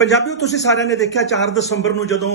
ਪੰਜਾਬੀਓ, ਤੁਸੀਂ ਸਾਰਿਆਂ ਨੇ ਦੇਖਿਆ 4 ਦਸੰਬਰ ਨੂੰ ਜਦੋਂ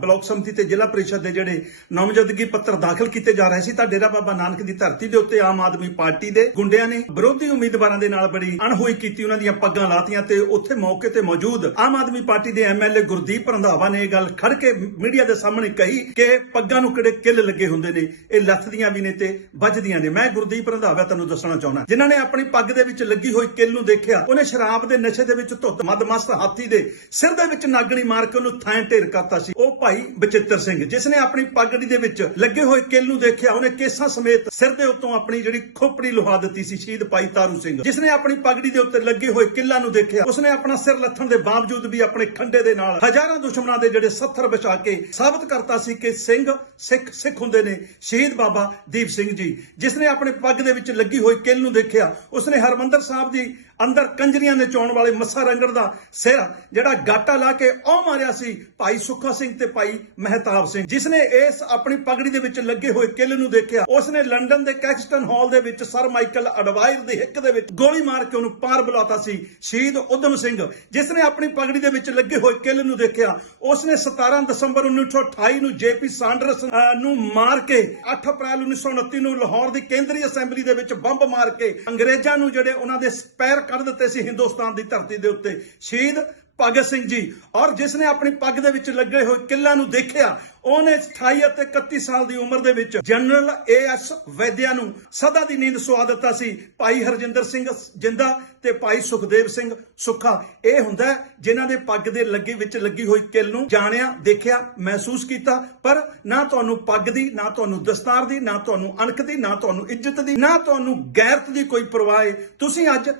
ਬਲਾਕ ਸਮਿਤੀ ਤੇ ਜ਼ਿਲ੍ਹਾ ਪ੍ਰੀਸ਼ਦ ਦੇ ਜਿਹੜੇ ਨਾਮਜ਼ਦਗੀ ਪੱਤਰ ਦਾਖਲ ਕੀਤੇ ਜਾ ਰਹੇ ਸੀ ਤਾਂ ਡੇਰਾ ਬਾਬਾ ਨਾਨਕ ਦੀ ਧਰਤੀ ਦੇ ਉੱਤੇ ਆਮ ਆਦਮੀ ਪਾਰਟੀ ਦੇ ਗੁੰਡਿਆਂ ਨੇ ਵਿਰੋਧੀ ਉਮੀਦਵਾਰਾਂ ਦੇ ਨਾਲ ਬੜੀ ਅਣਹੋਈ ਕੀਤੀ, ਉਹਨਾਂ ਦੀਆਂ ਪੱਗਾਂ ਲਾਤੀਆਂ ਤੇ ਉੱਥੇ ਮੌਕੇ ਤੇ ਮੌਜੂਦ ਆਮ ਆਦਮੀ ਪਾਰਟੀ ਦੇ ਐਮਐਲਏ ਗੁਰਦੀਪ ਰੰਧਾਵਾ ਨੇ ਇਹ ਗੱਲ ਖੜ ਕੇ ਮੀਡੀਆ ਦੇ ਸਾਹਮਣੇ ਕਹੀ ਕਿ ਪੱਗਾਂ ਨੂੰ ਕਿਹੜੇ ਕਿੱਲ ਲੱਗੇ ਹੁੰਦੇ ਨੇ, ਇਹ ਲੱਥਦੀਆਂ ਵੀ ਨੇ ਤੇ ਵੱਜਦੀਆਂ ਨੇ। ਮੈਂ ਗੁਰਦੀਪ ਰੰਧਾਵਾ ਤੁਹਾਨੂੰ ਦੱਸਣਾ ਚਾਹੁੰਦਾ। ਜਿਨ੍ਹਾਂ ਨੇ ਆਪਣੀ ਪੱਗ ਦੇ ਵਿੱਚ ਲੱਗੀ ਹੋਈ ਕਿੱਲ ਨੂੰ ਦੇਖਿਆ, ਉਹਨੇ ਸ਼ਰਾਬ ਦੇ ਨਸ਼ੇ ਦੇ ਵਿੱਚ ਧੁੱਤ, ਮਦਮਸਤ ਹਾਥੀ ਦੇ ਸਿਰ ਦੇ ਵਿੱਚ ਨਾਗਣੀ ਮਾਰ ਕੇ ਉਹਨੂੰ ਥਾਂ ਢੇਰ ਕਰਤਾ ਸੀ। ਉਹ ਭਾਈ ਬਚਿੱਤਰ ਸਿੰਘ ਜਿਸ ਨੇ ਆਪਣੀ ਪੱਗੜੀ ਦੇ ਵਿੱਚ ਲੱਗੇ ਹੋਏ ਕਿੱਲ ਨੂੰ ਦੇਖਿਆ, ਉਹਨੇ ਕੇਸਾਂ ਸਮੇਤ ਸਿਰ ਦੇ ਉੱਤੋਂ ਆਪਣੀ ਜਿਹੜੀ ਖੋਪੜੀ ਲੁਹਾ ਦਿੱਤੀ ਸੀ, ਸ਼ਹੀਦ ਭਾਈ ਤਾਰੂ ਸਿੰਘ। ਜਿਸ ਨੇ ਆਪਣੀ ਪੱਗੜੀ ਦੇ ਉੱਤੇ ਲੱਗੇ ਹੋਏ ਕਿੱਲਾਂ ਨੂੰ ਦੇਖਿਆ, ਉਸਨੇ ਆਪਣਾ ਸਿਰ ਲੱਥਣ ਦੇ ਬਾਵਜੂਦ ਵੀ ਆਪਣੇ ਖੰਡੇ ਦੇ ਨਾਲ ਹਜ਼ਾਰਾਂ ਦੁਸ਼ਮਣਾਂ ਦੇ ਜਿਹੜੇ ਸੱਥਰ ਬਚਾ ਕੇ ਸਾਬਤ ਕਰਤਾ ਸੀ ਕਿ ਸਿੰਘ ਸਿੱਖ ਸਿੱਖ ਹੁੰਦੇ ਨੇ, ਸ਼ਹੀਦ ਬਾਬਾ ਦੀਪ ਸਿੰਘ ਜੀ। ਜਿਸ ਨੇ ਆਪਣੀ ਪੱਗ ਦੇ ਵਿੱਚ ਲੱਗੀ ਹੋਈ ਕਿੱਲ ਨੂੰ ਦੇਖਿਆ, ਉਸਨੇ ਹਰਮੰਦਰ ਸਾਹਿਬ ਦੀ ਅੰਦਰ ਕੰਜਰੀਆਂ ਨੇ ਚੌਣ ਵਾਲੇ ਮੱਸਾ ਰੰਗੜ ਦਾ ਸਿਰ ਜਿਹੜਾ ਗਾਟਾ ਲਾ ਕੇ ਉਹ ਮਾਰਿਆ ਸੀ ਭਾਈ ਸੁੱਖਾ ਸਿੰਘ ਤੇ ਭਾਈ ਮਹਿਤਾਬ ਸਿੰਘ। ਜਿਸ ਨੇ ਇਸ ਆਪਣੀ ਪਗੜੀ ਦੇ ਵਿੱਚ ਲੱਗੇ ਹੋਏ ਕਿੱਲ ਨੂੰ ਦੇਖਿਆ, ਉਸਨੇ ਲੰਡਨ ਦੇ ਕੈਕਸਟਨ ਹਾਲ ਦੇ ਵਿੱਚ ਸਰ ਮਾਈਕਲ ਅਡਵਾਇਰ ਦੀ ਹਿੱਕ ਦੇ ਵਿੱਚ ਗੋਲੀ ਮਾਰ ਕੇ ਉਹਨੂੰ ਪਾਰ ਬੁਲਾਤਾ ਸੀ, ਸ਼ਹੀਦ ਉਦਮ ਸਿੰਘ। ਜਿਸ ਨੇ ਆਪਣੀ ਪਗੜੀ ਦੇ ਵਿੱਚ ਲੱਗੇ ਹੋਏ ਕਿੱਲ ਨੂੰ ਦੇਖਿਆ, ਉਸਨੇ 17 ਦਸੰਬਰ 1928 ਨੂੰ ਜੇਪੀ ਸਾਂਡਰਸ ਨੂੰ ਮਾਰ ਕੇ 8 ਅਪ੍ਰੈਲ 1929 ਨੂੰ ਲਾਹੌਰ ਦੀ ਕੇਂਦਰੀ ਅਸੈਂਬਲੀ ਦੇ ਵਿੱਚ ਬੰਬ ਮਾਰ ਕੇ ਅੰਗਰੇਜ਼ਾਂ ਨੂੰ ਜਿਹੜੇ ਉਹਨਾਂ ਦੇ ਪੈਰ ਕੱਢ ਦਿੱਤੇ ਸੀ ਹਿੰਦੁਸਤਾਨ ਦੀ ਧਰਤੀ ਦੇ ਉੱਤੇ, ਸ਼ਹੀਦ ਭਗਤ ਸਿੰਘ ਜੀ। ਔਰ ਜਿਸ ਨੇ ਆਪਣੀ ਪੱਗ ਦੇ ਵਿੱਚ ਲੱਗੇ ਹੋਏ ਕਿੱਲਾਂ ਨੂੰ ਦੇਖਿਆ, ਉਹਨੇ 28 ਅਤੇ 31 ਸਾਲ ਦੀ ਉਮਰ ਦੇ ਵਿੱਚ ਜਨਰਲ ਏਐਸ ਵੈਦਿਆ ਨੂੰ ਸਦਾ ਦੀ ਨੀਂਦ ਸੁਆ ਦਿੱਤਾ ਸੀ। ਭਾਈ ਹਰਜਿੰਦਰ ਸਿੰਘ ਜਿੰਦਾ ਤੇ ਭਾਈ ਸੁਖਦੇਵ ਸਿੰਘ ਸੁੱਖਾ। ਇਹ ਹੁੰਦਾ ਹੈ, ਜਿਨ੍ਹਾਂ ਦੇ ਪੱਗ ਦੇ ਲੱਗੀ ਵਿੱਚ ਲੱਗੀ ਹੋਈ ਕਿੱਲ ਨੂੰ ਜਾਣਿਆ, ਦੇਖਿਆ, ਮਹਿਸੂਸ ਕੀਤਾ, ਪਰ ਨਾ ਤੁਹਾਨੂੰ ਪੱਗ ਦੀ, ਨਾ ਤੁਹਾਨੂੰ ਦਸਤਾਰ ਦੀ, ਨਾ ਤੁਹਾਨੂੰ ਅਣਖ ਦੀ, ਨਾ ਤੁਹਾਨੂੰ ਇੱਜ਼ਤ ਦੀ, ਨਾ ਤੁਹਾਨੂੰ ਗੈਰਤ ਦੀ ਕੋਈ ਪਰਵਾਹ ਹੈ ਤੁਸੀਂ ਅੱਜ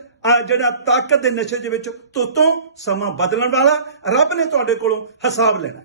ਜਿਹੜਾ ਤਾਕਤ ਦੇ ਨਸ਼ੇ ਦੇ ਵਿੱਚ ਤੁਤੋਂ ਸਮਾਂ ਬਦਲਣ ਵਾਲਾ, ਰੱਬ ਨੇ ਤੁਹਾਡੇ ਕੋਲੋਂ ਹਿਸਾਬ ਲੈਣਾ।